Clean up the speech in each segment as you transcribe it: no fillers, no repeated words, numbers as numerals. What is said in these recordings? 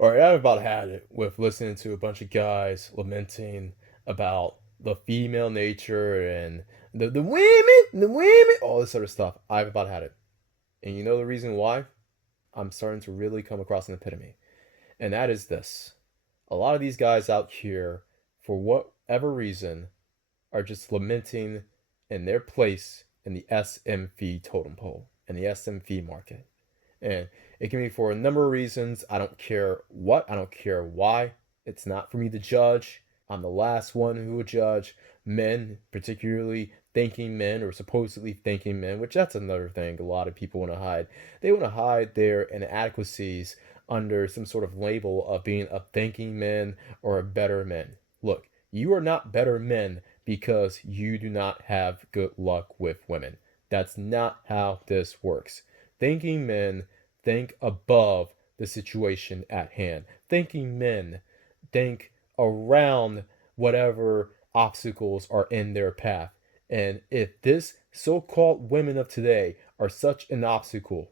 All right, I've about had it with listening to a bunch of guys lamenting about the female nature and the women, all this sort of stuff. I've about had it. And you know the reason why? I'm starting to really come across an epitome. And that is this. A lot of these guys out here, for whatever reason, are just lamenting in their place in the SMV totem pole, in the SMV market. And it can be for a number of reasons. I don't care what, I don't care why. It's not for me to judge. I'm the last one who would judge men, particularly thinking men or supposedly thinking men, which that's another thing a lot of people want to hide. They want to hide their inadequacies under some sort of label of being a thinking man or a better man. Look, you are not better men because you do not have good luck with women. That's not how this works. Thinking men think above the situation at hand. Thinking men think around whatever obstacles are in their path. And if this so-called women of today are such an obstacle,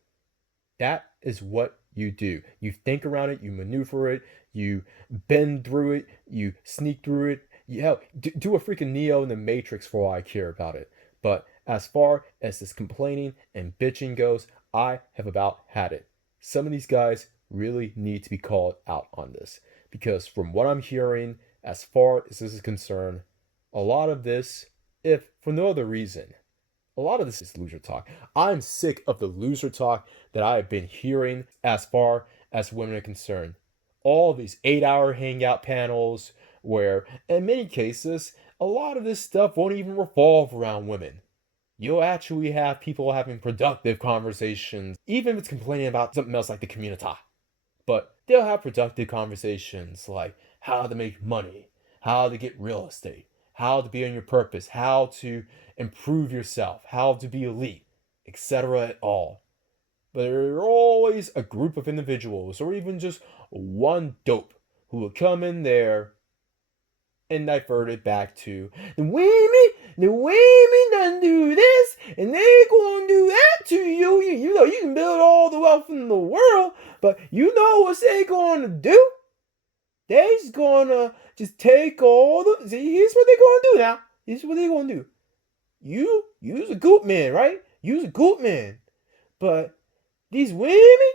that is what you do. You think around it, you maneuver it, you bend through it, you sneak through it. Hell, do a freaking Neo in the Matrix for all I care about it. But as far as this complaining and bitching goes, I have about had it. Some of these guys really need to be called out on this. Because from what I'm hearing, as far as this is concerned, a lot of this, if for no other reason, a lot of this is loser talk. I'm sick of the loser talk that I have been hearing as far as women are concerned. All these 8-hour hangout panels where, in many cases, a lot of this stuff won't even revolve around women. You'll actually have people having productive conversations, even if it's complaining about something else like the COMMUNITAH. But they'll have productive conversations like how to make money, how to get real estate, how to be on your purpose, how to improve yourself, how to be elite, etc. at all. But there are always a group of individuals, or even just one dope, who will come in there and divert it back to the women done do this, and they gonna do that to you. You know, you can build all the wealth in the world, but you know what they gonna do? They's gonna just take all the. See, here's what they gonna do now. Here's what they gonna do. You's a goop man, right? You's a goop man, but these women,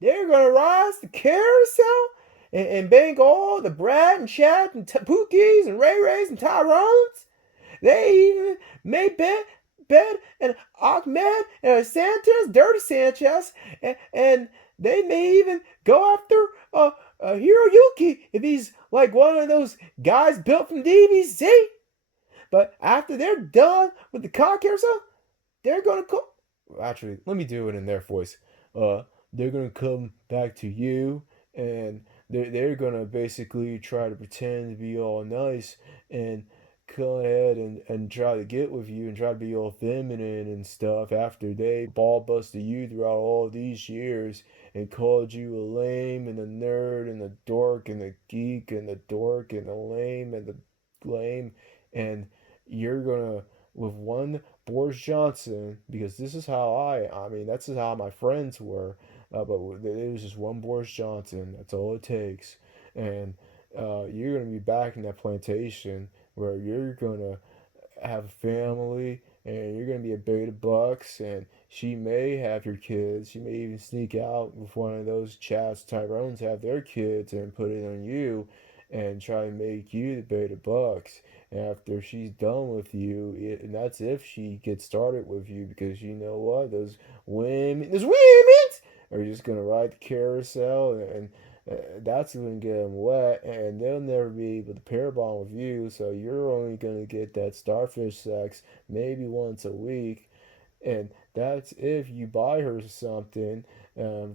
they're gonna rise the carousel and bank all the Brad and Chad and Pookies and Ray Rays and Tyrones. They even made Bet and Ahmed and Sanchez, Dirty Sanchez, and they may even go after Hiroyuki if he's like one of those guys built from DBZ. But after they're done with the cock carousel, they're gonna come. Actually, let me do it in their voice. They're gonna come back to you, and they're gonna basically try to pretend to be all nice and come ahead and try to get with you and try to be all feminine and stuff after they ball busted you throughout all these years and called you a lame and a nerd and a dork and a geek and a dork and a lame and the lame, and you're gonna with one Boris Johnson, because this is how I mean that's just how my friends were, but it was just one Boris Johnson, that's all it takes, and you're gonna be back in that plantation where you're gonna have a family and you're gonna be a beta bucks, and she may have your kids. She may even sneak out with one of those chats Tyrones have their kids and put it on you and try to make you the beta bucks after she's done with you. And that's if she gets started with you, because you know what, those women are just gonna ride the carousel, and that's going to get them wet, and they'll never be able to pair bond with you. So you're only going to get that starfish sex maybe once a week, and that's if you buy her something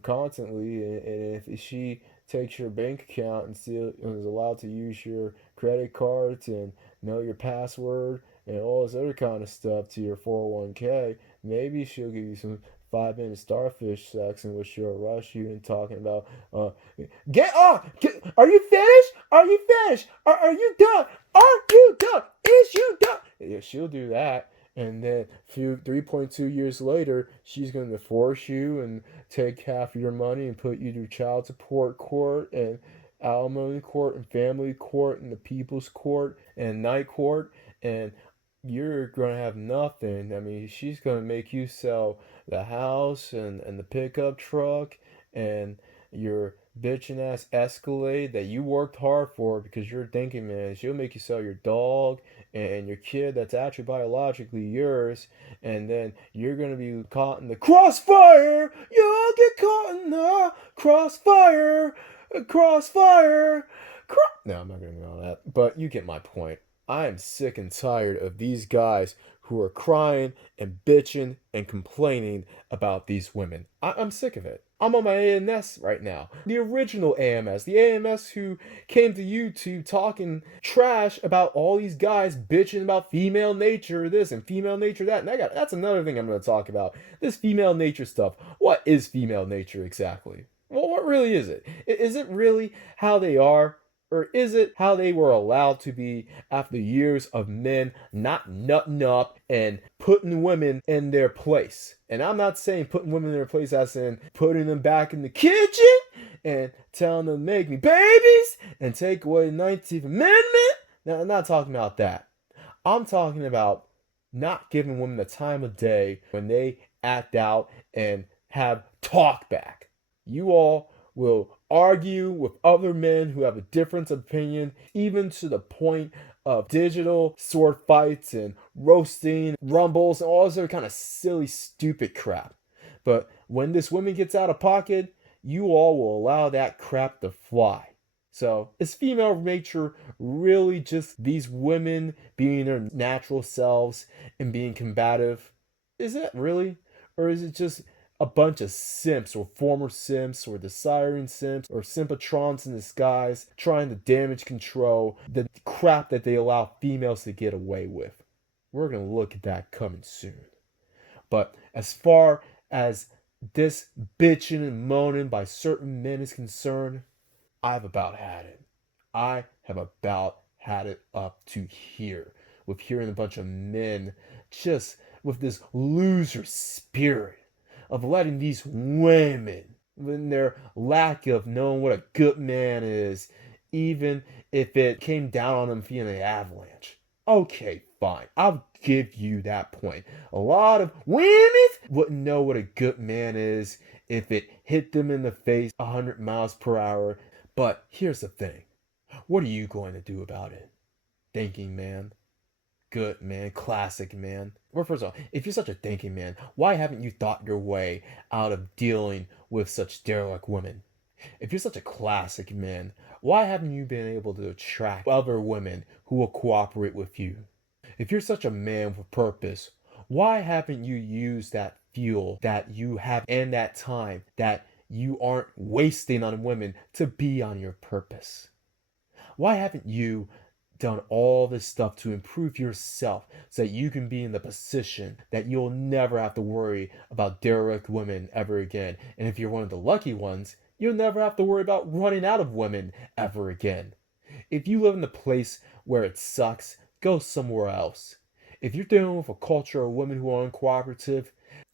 constantly, and if she takes your bank account and still is allowed to use your credit cards and know your password and all this other kind of stuff to your 401k, maybe she'll give you some 5 minute starfish sex in which she'll rush you and talking about get on, are you finished, are you finished, are you done, are you done, is you done. Yeah, she'll do that, And then 3.2 years later, she's going to divorce you and take half of your money and put you through child support court and alimony court and family court and the people's court and night court. And you're going to have nothing. I mean, she's going to make you sell the house and the pickup truck and your bitchin' ass Escalade that you worked hard for because you're thinking, man. She'll make you sell your dog and your kid that's actually biologically yours, and then you're gonna be caught in the crossfire. You'll get caught in the crossfire, crossfire. No, I'm not gonna go on that, but you get my point. I am sick and tired of these guys who are crying and bitching and complaining about these women. I'm sick of it. I'm on my AMS right now. The original AMS. The AMS who came to YouTube talking trash about all these guys bitching about female nature this and female nature that. And that's another thing I'm going to talk about. This female nature stuff. What is female nature exactly? Well, what really is it? Is it really how they are? Or is it how they were allowed to be after years of men not nutting up and putting women in their place? And I'm not saying putting women in their place as in putting them back in the kitchen and telling them to make me babies and take away the 19th Amendment. Now, I'm not talking about that. I'm talking about not giving women the time of day when they act out and have talk back. You all will argue with other men who have a difference of opinion, even to the point of digital sword fights and roasting, rumbles, and all this other kind of silly, stupid crap. But when this woman gets out of pocket, you all will allow that crap to fly. So, is female nature really just these women being their natural selves and being combative? Is that really? Or is it just a bunch of simps or former simps or desiring simps or sympatrons in disguise trying to damage control the crap that they allow females to get away with? We're going to look at that coming soon. But as far as this bitching and moaning by certain men is concerned, I've about had it. I have about had it up to here with hearing a bunch of men just with this loser spirit of letting these women, in their lack of knowing what a good man is, even if it came down on them via an avalanche. Okay, fine. I'll give you that point. A lot of women wouldn't know what a good man is if it hit them in the face 100 miles per hour. But here's the thing. What are you going to do about it? Thinking man. Good man, classic man. Well, first of all, if you're such a thinking man, why haven't you thought your way out of dealing with such derelict women? If you're such a classic man, why haven't you been able to attract other women who will cooperate with you? If you're such a man with purpose, why haven't you used that fuel that you have and that time that you aren't wasting on women to be on your purpose? Why haven't you done all this stuff to improve yourself so that you can be in the position that you'll never have to worry about derelict women ever again? And if you're one of the lucky ones, you'll never have to worry about running out of women ever again. If you live in a place where it sucks, go somewhere else. If you're dealing with a culture of women who are uncooperative,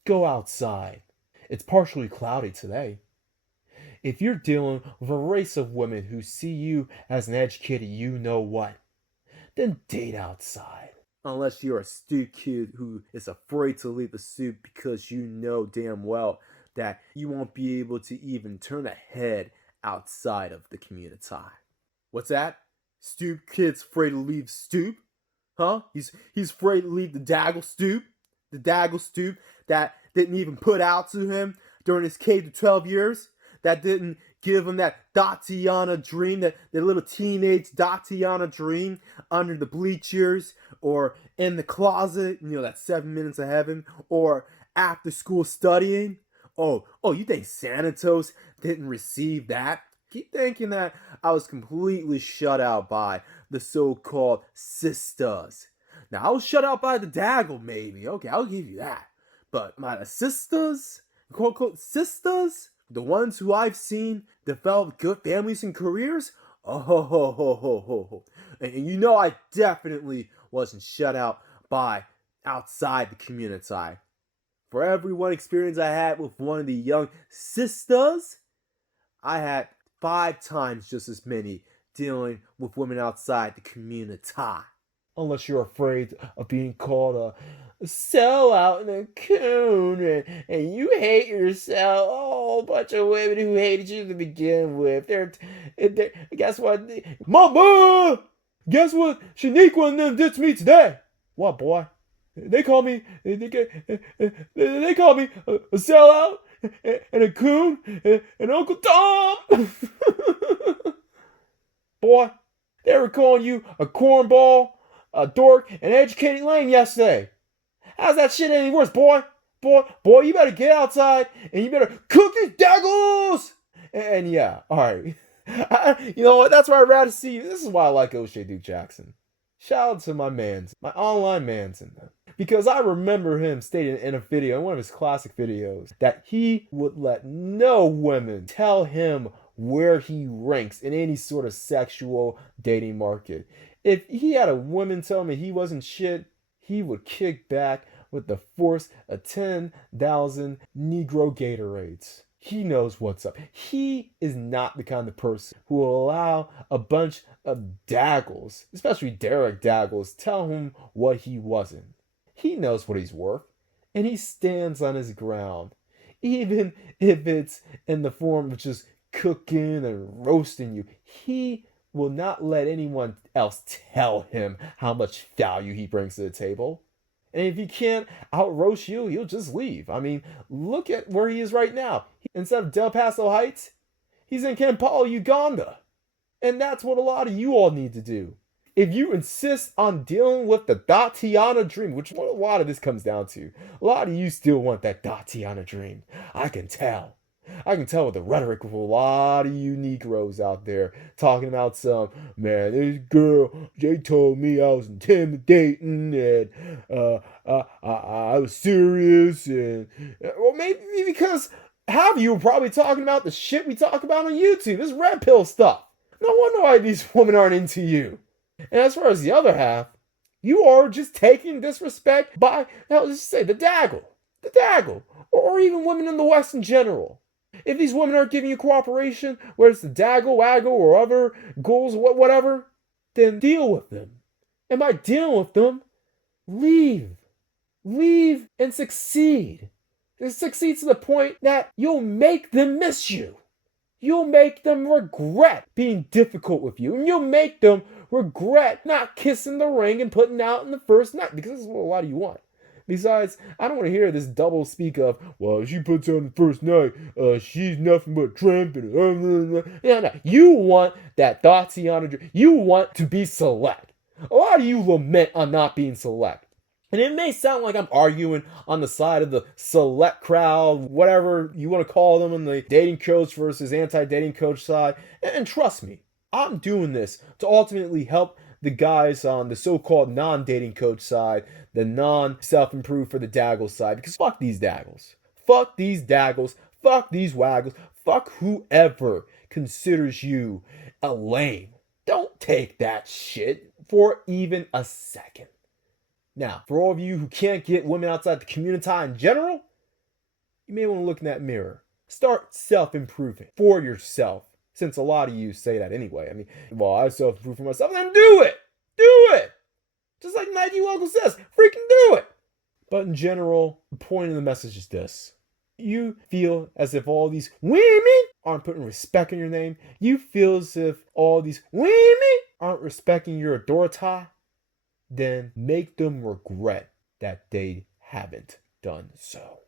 go outside. It's partially cloudy today. If you're dealing with a race of women who see you as an educated you-know-what, then date outside. Unless you're a stoop kid who is afraid to leave the stoop because you know damn well that you won't be able to even turn a head outside of the COMMUNITAH. What's that? Stoop kid's afraid to leave stoop? Huh? He's afraid to leave the Daggle stoop? The Daggle stoop that didn't even put out to him during his K to 12 years? That didn't give him that THOTIANA dream, that little teenage THOTIANA dream under the bleachers or in the closet, that 7 minutes of heaven, or after school studying. Oh, you think Xanatos didn't receive that? Keep thinking that I was completely shut out by the so-called sisters. Now, I was shut out by the Daggle, maybe. Okay, I'll give you that. But by the sisters, quote-unquote sisters, the ones who I've seen develop good families and careers, oh. And I definitely wasn't shut out by outside the community. For every one experience I had with one of the young sisters, I had 5 times just as many dealing with women outside the community. Unless you're afraid of being called a sellout and a coon, and you hate yourself. Oh, a bunch of women who hated you to begin with. They're guess what? Mama! Guess what Shaniqua and them did to me today? What, boy? They call me they call me a sellout and a coon and Uncle Tom. Boy, they were calling you a cornball, a dork, and educated lame yesterday. How's that shit any worse, boy? Boy, you better get outside and you better cook these daggles. And yeah, all right. You know what? That's where I'd rather see you. This is why I like O'Shea Duke Jackson. Shout out to my mans, my online mans in them. Because I remember him stating in a video, in one of his classic videos, that he would let no women tell him where he ranks in any sort of sexual dating market. If he had a woman tell me he wasn't shit, he would kick back with the force of 10,000 Negro Gatorades. He knows what's up. He is not the kind of person who will allow a bunch of daggles, especially Derek Daggles, tell him what he wasn't. He knows what he's worth, and he stands on his ground, even if it's in the form of just cooking and roasting you. He will not let anyone else tell him how much value he brings to the table. And if he can't out-roast you, he'll just leave. I mean, look at where he is right now. Instead of Del Paso Heights, he's in Kampala, Uganda. And that's what a lot of you all need to do. If you insist on dealing with the THOTIANA dream, which is what a lot of this comes down to, a lot of you still want that THOTIANA dream. I can tell. I can tell with the rhetoric of a lot of you Negroes out there talking about some, man, this girl, they told me I was intimidating and I was serious. And well, maybe because half of you are probably talking about the shit we talk about on YouTube. This red pill stuff. No wonder why these women aren't into you. And as far as the other half, you are just taking disrespect by, now let's just say, the daggle, or even women in the West in general. If these women aren't giving you cooperation, whether it's the daggle, waggle, or other goals, whatever, then deal with them. And by dealing with them, leave. Leave and succeed. And succeed to the point that you'll make them miss you. You'll make them regret being difficult with you. And you'll make them regret not kissing the ring and putting out in the first night. Because this is what a lot of you want. Besides, I don't want to hear this double speak of, well, if she puts on the first night, she's nothing but tramp and no. You want that THOTIANA. You want to be select. A lot of you lament on not being select. And it may sound like I'm arguing on the side of the select crowd, whatever you want to call them, on the dating coach versus anti-dating coach side. And trust me, I'm doing this to ultimately help the guys on the so-called non-dating coach side, the non-self-improve for the daggle side, because fuck these daggles. Fuck these daggles. Fuck these waggles. Fuck whoever considers you a lame. Don't take that shit for even a second. Now, for all of you who can't get women outside the COMMUNITAH in general, you may want to look in that mirror. Start self-improving for yourself. Since a lot of you say that anyway. I mean, well, I self-improve for myself. Then do it! Do it! Just like Nike Local says, freaking do it! But in general, the point of the message is this. You feel as if all these women aren't putting respect in your name. You feel as if all these women aren't respecting your authority. Then make them regret that they haven't done so.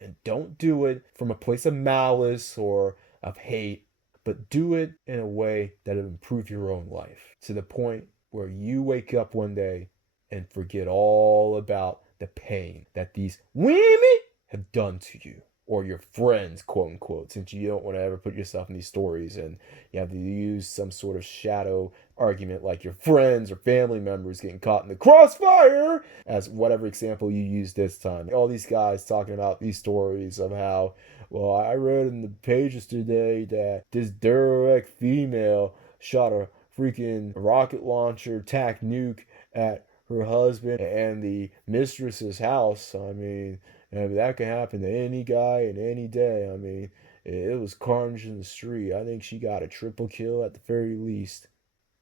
And don't do it from a place of malice or of hate, but do it in a way that will improve your own life to the point where you wake up one day and forget all about the pain that these women have done to you, or your friends, quote unquote, since you don't want to ever put yourself in these stories and you have to use some sort of shadow argument like your friends or family members getting caught in the crossfire, as whatever example you use this time. All these guys talking about these stories of how, well, I read in the pages today that this derelict female shot a freaking rocket launcher attack nuke at her husband and the mistress's house. I mean, that can happen to any guy in any day. I mean, it was carnage in the street. I think she got a triple kill at the very least.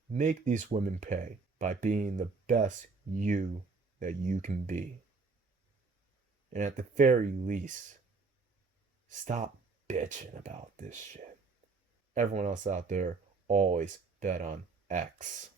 Make these women pay by being the best you that you can be. And at the very least, stop bitching about this shit. Everyone else out there, always bet on X.